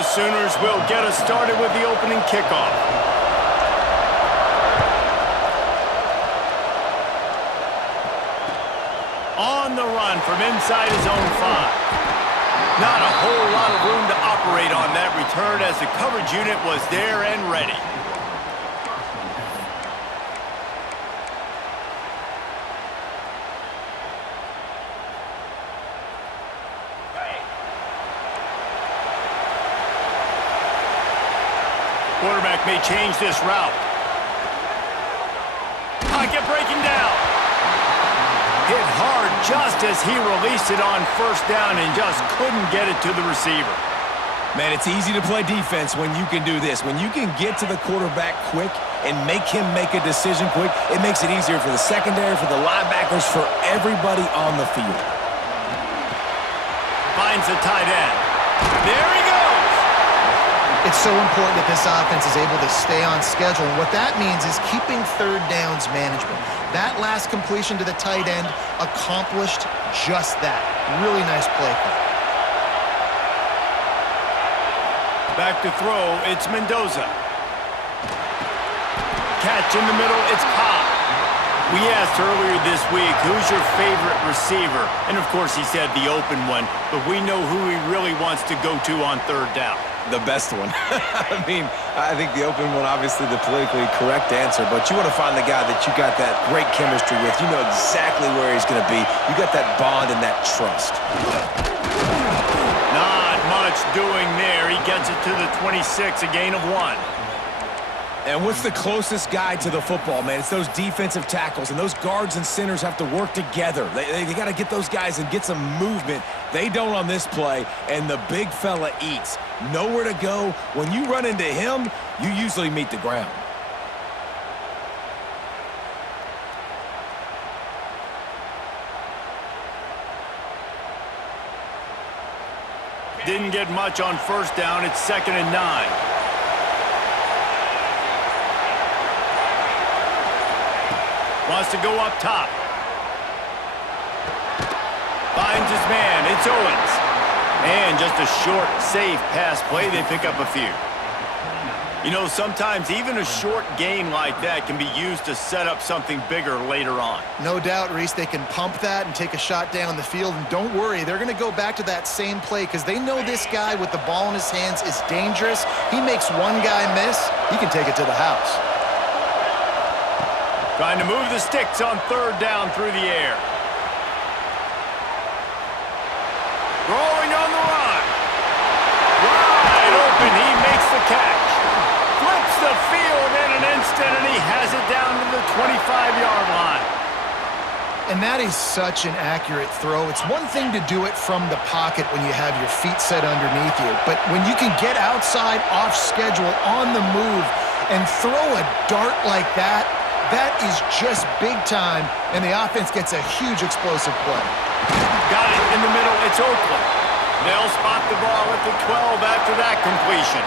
the Sooners will get us started with the opening kickoff. On the run from inside his own 5. Not a whole lot of room to operate on that return as the coverage unit was there and ready. Quarterback may change this route. Pocket breaking down. Hit hard just as he released it on first down and just couldn't get it to the receiver. Man, it's easy to play defense when you can do this. When you can get to the quarterback quick and make him make a decision quick, it makes it easier for the secondary, for the linebackers, for everybody on the field. Finds the tight end. There he goes. It's so important that this offense is able to stay on schedule, and what that means is keeping third downs management. That last completion to the tight end accomplished just that. Really nice play call. Back to throw, it's Mendoza. Catch in the middle, it's Cobb. We asked earlier this week, who's your favorite receiver? And of course he said the open one, but we know who he really wants to go to on third down. The best one. I mean, I think the open one, obviously the politically correct answer, but you want to find the guy that you got that great chemistry with. You know exactly where he's going to be. You got that bond and that trust. Not much doing there. He gets it to the 26, a gain of 1. And what's the closest guy to the football, man? It's those defensive tackles, and those guards and centers have to work together. They got to get those guys and get some movement. They don't on this play, and the big fella eats. Nowhere to go. When you run into him, you usually meet the ground. Didn't get much on first down. It's 2nd and 9. Wants to go up top. Finds his man. It's Owens. And just a short, safe pass play. They pick up a few. You know, sometimes even a short gain like that can be used to set up something bigger later on. No doubt, Reese, they can pump that and take a shot down the field. And don't worry, they're going to go back to that same play because they know this guy with the ball in his hands is dangerous. He makes one guy miss, he can take it to the house. Trying to move the sticks on third down through the air. Throwing on the run. Wide open, he makes the catch. Flips the field in an instant, and he has it down to the 25-yard line. And that is such an accurate throw. It's one thing to do it from the pocket when you have your feet set underneath you, but when you can get outside, off schedule, on the move, and throw a dart like that, that is just big time, and the offense gets a huge explosive play. Got it in the middle. It's Oakland. They'll spot the ball at the 12 after that completion.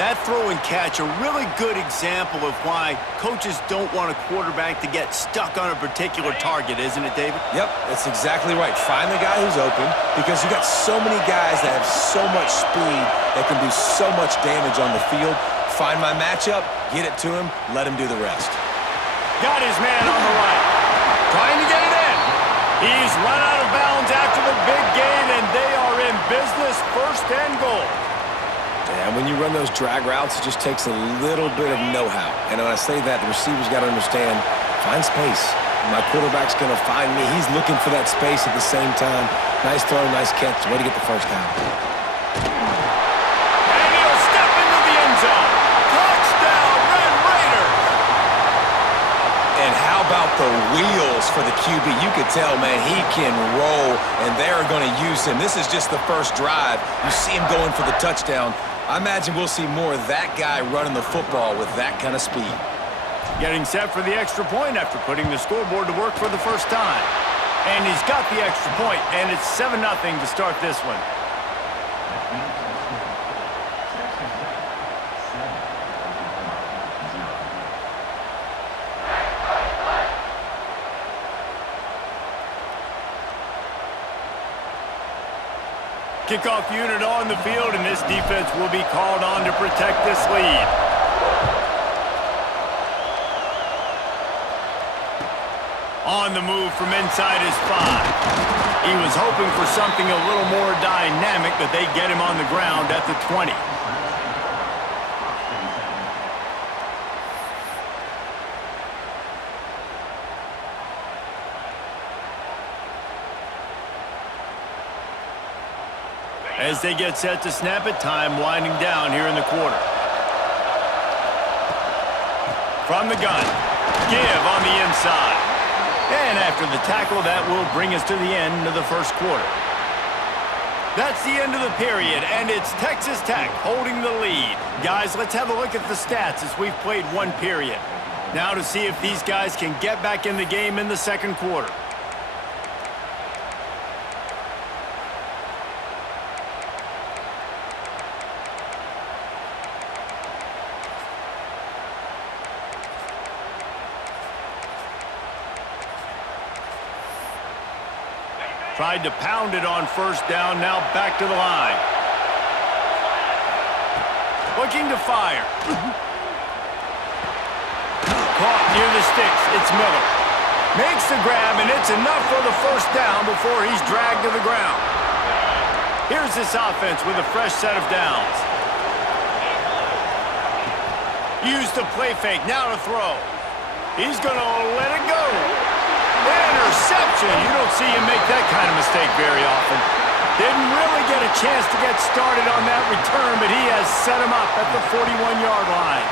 That throw and catch, a really good example of why coaches don't want a quarterback to get stuck on a particular target, isn't it, David? Yep, that's exactly right. Find the guy who's open because you got so many guys that have so much speed that can do so much damage on the field. Find my matchup, get it to him, let him do the rest. Got his man on the right. Trying to get it in. He's run out of bounds after the big gain, and they are in business, 1st and goal. And when you run those drag routes, it just takes a little bit of know-how. And when I say that, the receiver's got to understand, find space. My quarterback's going to find me. He's looking for that space at the same time. Nice throw, nice catch. Way to get the first down. And he'll step into the end zone. Touchdown, Red Raiders! And how about the wheels for the QB? You could tell, man, he can roll, and they're going to use him. This is just the first drive. You see him going for the touchdown. I imagine we'll see more of that guy running the football with that kind of speed. Getting set for the extra point after putting the scoreboard to work for the first time. And he's got the extra point, and it's 7-0 to start this one. Kickoff unit on the field, and this defense will be called on to protect this lead. On the move from inside his 5. He was hoping for something a little more dynamic, but they get him on the ground at the 20. As they get set to snap it, time winding down here in the quarter. From the gun, give on the inside. And after the tackle, that will bring us to the end of the first quarter. That's the end of the period, and it's Texas Tech holding the lead. Guys, let's have a look at the stats as we've played one period. Now to see if these guys can get back in the game in the second quarter. Tried to pound it on first down, now back to the line. Looking to fire. Caught near the sticks, it's Miller. Makes the grab, and it's enough for the first down before he's dragged to the ground. Here's this offense with a fresh set of downs. Use the play fake, now to throw. He's going to let it go. Interception. You don't see him make that kind of mistake very often. Didn't really get a chance to get started on that return, but he has set him up at the 41-yard line.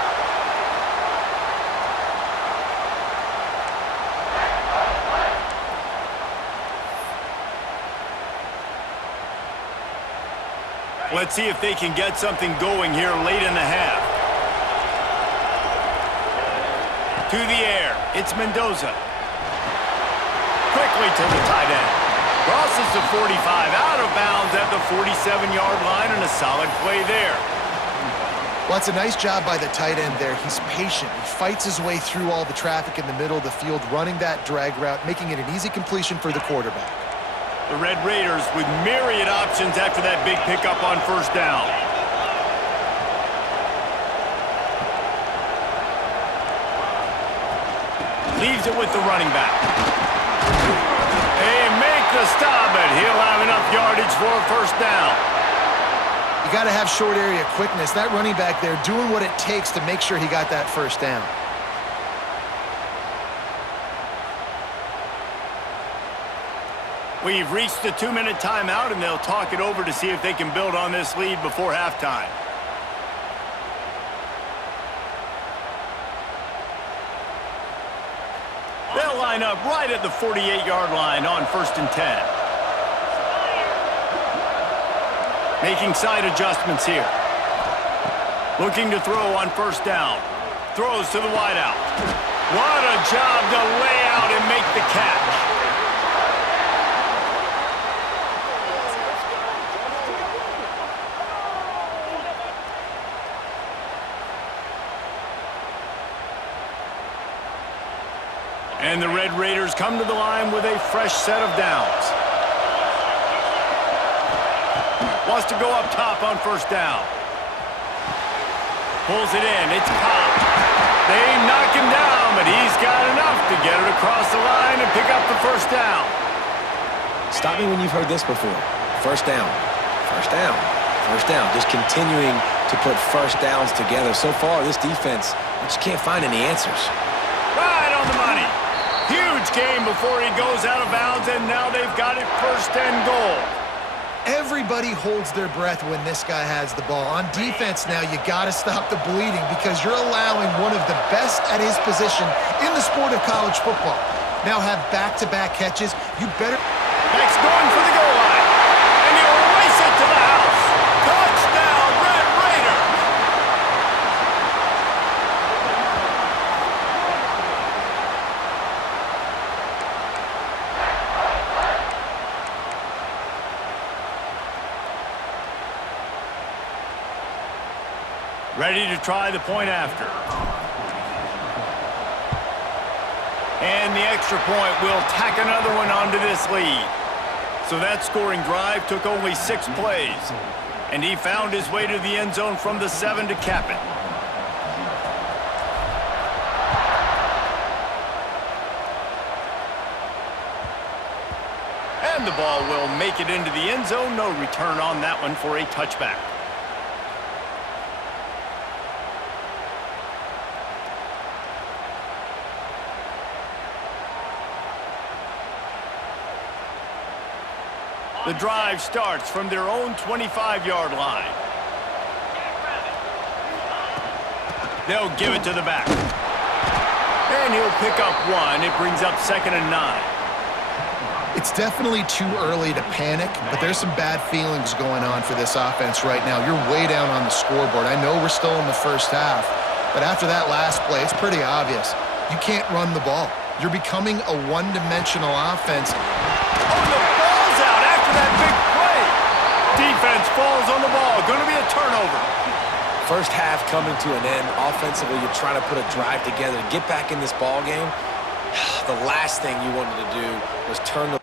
Let's see if they can get something going here late in the half. To the air. It's Mendoza. Quickly to the tight end. Crosses the 45, out of bounds at the 47-yard line, and a solid play there. Well, it's a nice job by the tight end there. He's patient. He fights his way through all the traffic in the middle of the field, running that drag route, making it an easy completion for the quarterback. The Red Raiders with myriad options after that big pickup on first down. Leaves it with the running back. They make the stop, but he'll have enough yardage for a first down. You got to have short area quickness. That running back there doing what it takes to make sure he got that first down. We've reached the 2-minute timeout, and they'll talk it over to see if they can build on this lead before halftime. They'll line up right at the 48-yard line on 1st and 10. Making side adjustments here. Looking to throw on first down. Throws to the wideout. What a job to lay out and make the catch. And the Red Raiders come to the line with a fresh set of downs. Wants to go up top on first down. Pulls it in. It's Cobb. They knock him down, but he's got enough to get it across the line and pick up the first down. Stop me when you've heard this before. First down. First down. First down. Just continuing to put first downs together. So far, this defense, we just can't find any answers. Right on the money. Huge game before he goes out of bounds, and now they've got it 1st and goal. Everybody holds their breath when this guy has the ball. On defense now, you got to stop the bleeding because you're allowing one of the best at his position in the sport of college football. Now have back-to-back catches. You better... Next going for the goal line. And he'll race it to the house. Touchdown, Red Raiders. Ready to try the point after. And the extra point will tack another one onto this lead. So that scoring drive took only 6 plays. And he found his way to the end zone from the 7 to cap it. And the ball will make it into the end zone. No return on that one for a touchback. The drive starts from their own 25-yard line. They'll give it to the back. And he'll pick up 1. It brings up 2nd and 9. It's definitely too early to panic, but there's some bad feelings going on for this offense right now. You're way down on the scoreboard. I know we're still in the first half, but after that last play, it's pretty obvious. You can't run the ball. You're becoming a one-dimensional offense. Oh, the ball's out after that big play. Defense falls on the ball. Going to be a turnover. First half coming to an end. Offensively, you're trying to put a drive together to get back in this ball game. The last thing you wanted to do was turn the